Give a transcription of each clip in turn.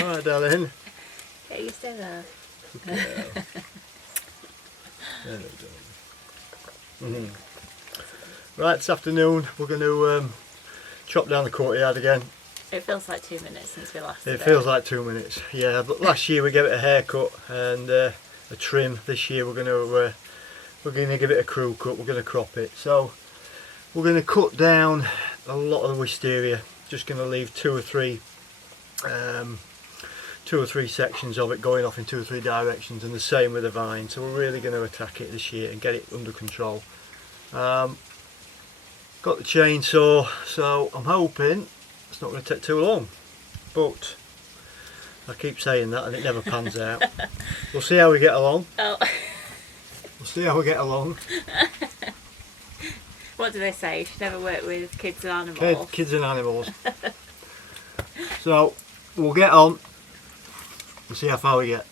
Alright, darling. Yeah, you stay there. Okay. There we go. Right, this afternoon we're going to chop down the courtyard again. It feels like 2 minutes since we last did It feels like 2 minutes, yeah. But last year we gave it a haircut and a trim. This year we're going to give it a crew cut. We're going to crop it. So we're going to cut down a lot of the wisteria. Just going to leave two or three sections of it going off in 2 or 3 directions, and the same with the vine. So we're really going to attack it this year and get it under control. Got the chainsaw, so I'm hoping it's not going to take too long, but I keep saying that and it never pans out. We'll see how we get along. Oh. We'll see how we get along. What do they say? You should never work with kids and animals. Kids and animals. So we'll get on and see how far we get.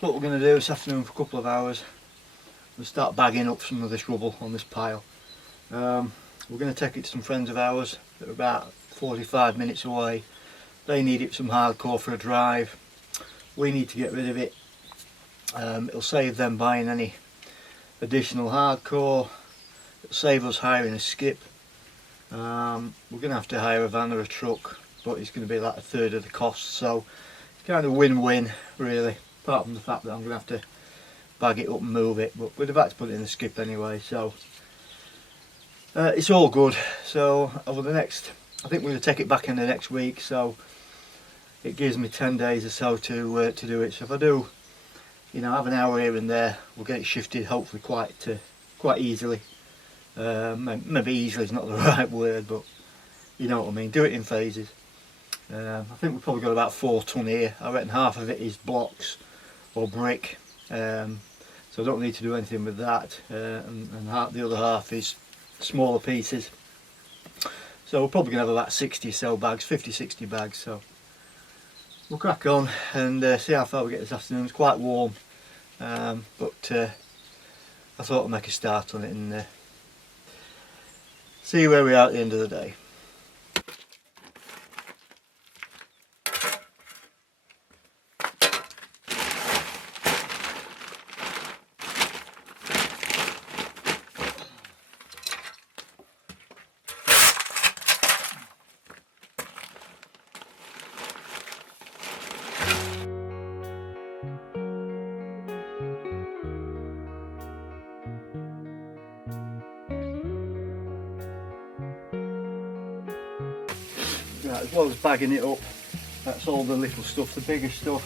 what we're going to do this afternoon for a couple of hours. We'll start bagging up some of this rubble on this pile. We're going to take it to some friends of ours that are about 45 minutes away. They need it for some hardcore for a drive. We need to get rid of it. It'll save them buying any additional hardcore. It'll save us hiring a skip. We're going to have to hire a van or a truck, but it's going to be like a third of the cost, so it's kind of win-win really, apart from the fact that I'm going to have to bag it up and move it, but we'd have had to put it in the skip anyway, so it's all good. So over the next, I think we're going to take it back in the next week, so it gives me 10 days or so to do it. So if I do, you know, have an hour here and there, we'll get it shifted hopefully quite easily. Maybe easily is not the right word, but you know what I mean, do it in phases. I think we've probably got about 4 ton here. I reckon half of it is blocks or brick, so I don't need to do anything with that, and the other half is smaller pieces. So we're probably going to have about 60 or so bags, 50-60 bags, so we'll crack on and see how far we get this afternoon. It's quite warm, but I thought I'd make a start on it and see where we are at the end of the day. Right, as well as bagging it up, that's all the little stuff. The bigger stuff,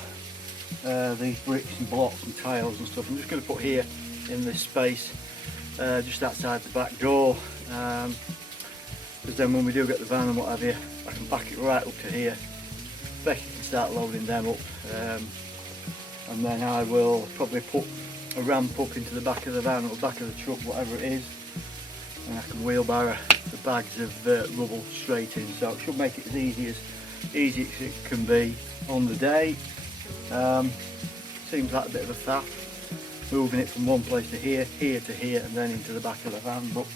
these bricks and blocks and tiles and stuff, I'm just going to put here in this space, just outside the back door, because then when we do get the van and what have you, I can back it right up to here. Becky can start loading them up, and then I will probably put a ramp up into the back of the van or the back of the truck, whatever it is, and I can wheelbarrow the bags of rubble straight in, so it should make it as easy as it can be on the day. Seems like a bit of a faff moving it from one place to here to here, and then into the back of the van, but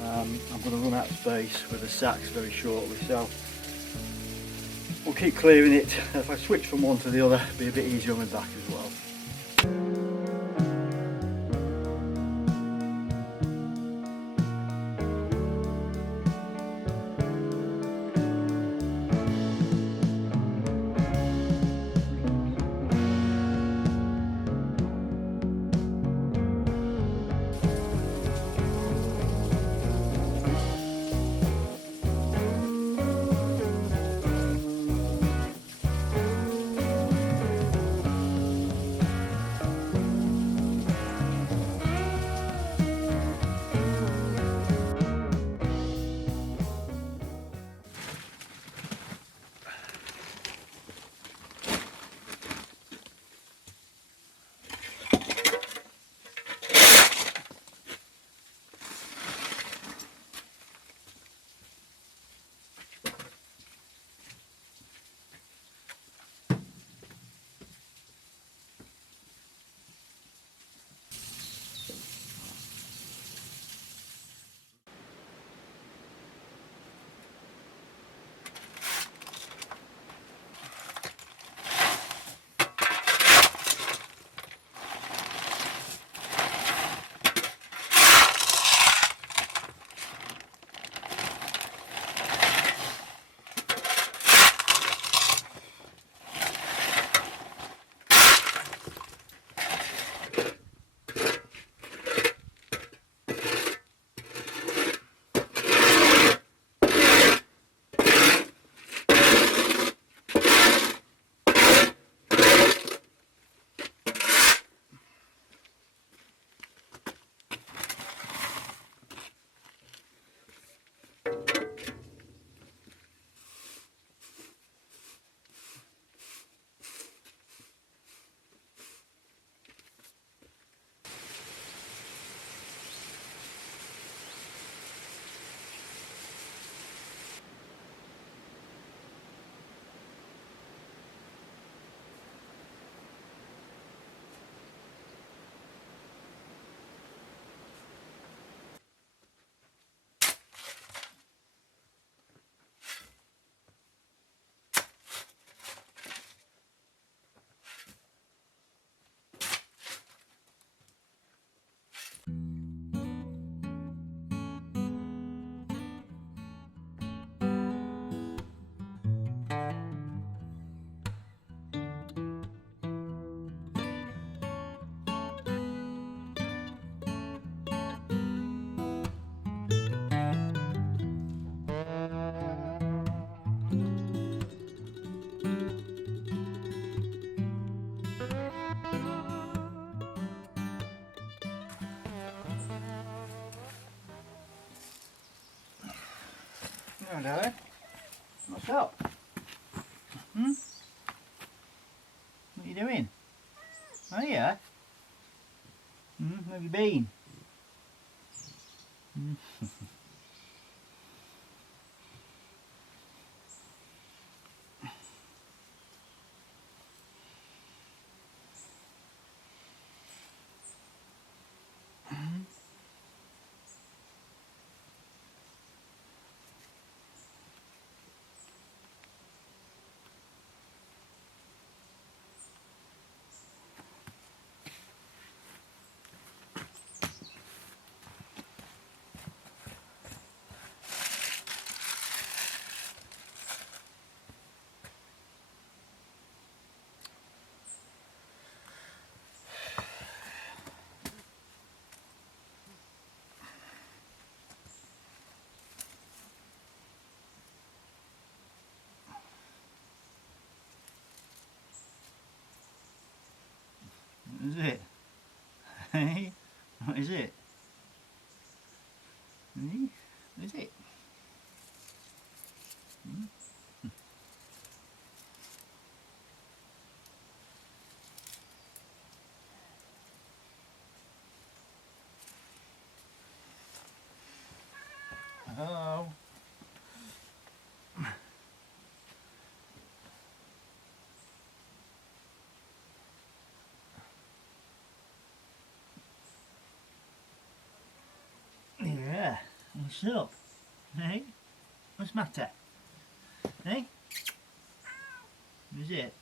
I'm going to run out of space with the sacks very shortly, so we'll keep clearing it. If I switch from one to the other, it'll be a bit easier on my back as well. Hi, darling. What's up? Hmm? What are you doing? Oh yeah? Where have you been? What is it? Hey? What is it? Hey? What is it? Hello? Yeah, what's up? Hey? What's the matter? Hey? What is it?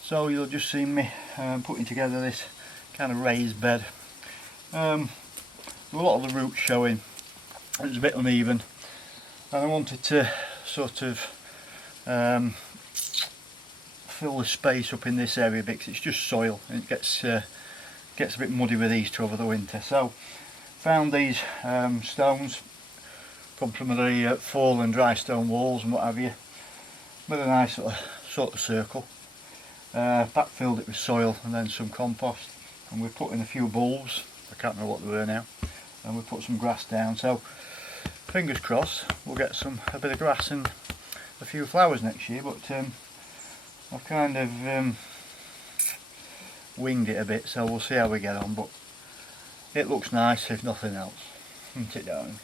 So you'll just see me putting together this kind of raised bed. A lot of the roots showing, it was a bit uneven, and I wanted to sort of fill the space up in this area because it's just soil and it gets a bit muddy with these two over the winter. So found these stones from some of the fallen dry stone walls and what have you, with a nice sort of circle. Backfilled it with soil and then some compost, and we put in a few bulbs, I can't remember what they were now, and we put some grass down. So fingers crossed we'll get a bit of grass and a few flowers next year, but I've kind of winged it a bit, so we'll see how we get on, but it looks nice if nothing else, isn't it, darling?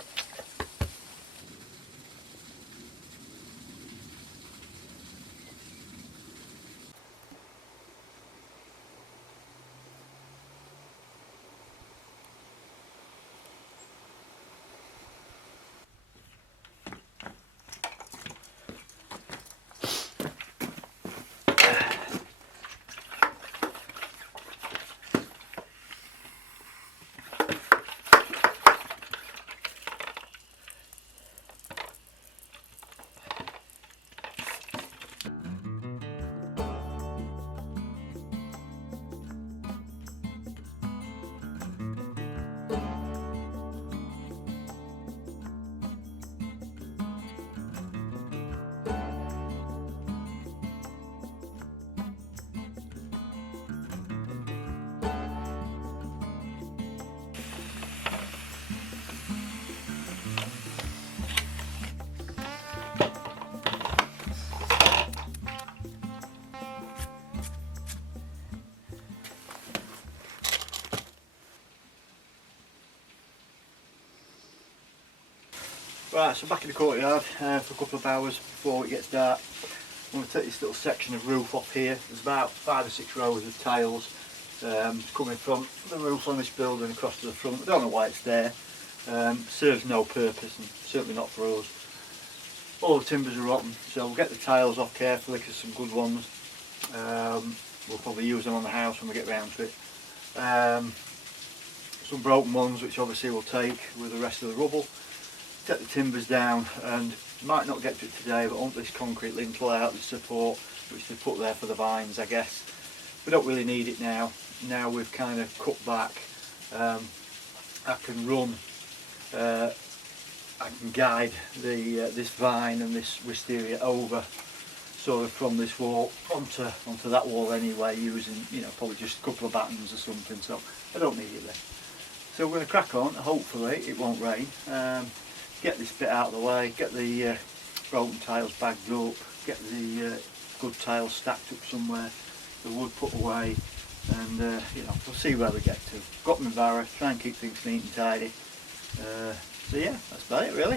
Right, so back in the courtyard for a couple of hours before it gets dark. I'm going to take this little section of roof off here. There's about 5 or 6 rows of tiles coming from the roof on this building across to the front. I don't know why it's there. Serves no purpose, and certainly not for us. All the timbers are rotten, so we'll get the tiles off carefully because some good ones. We'll probably use them on the house when we get round to it. Some broken ones which obviously we'll take with the rest of the rubble. Take the timbers down, and might not get to it today, but I want this concrete lintel out, the support which they put there for the vines, I guess. We don't really need it now. Now we've kind of cut back, I can run, I can guide the this vine and this wisteria over sort of from this wall onto that wall anyway, using, you know, probably just a couple of battens or something, so I don't need it there. So we're going to crack on. Hopefully it won't rain. Get this bit out of the way, get the broken tiles bagged up, get the good tiles stacked up somewhere, the wood put away, and you know, we'll see where we get to. Got my barrow, try and keep things neat and tidy. So yeah, that's about it really.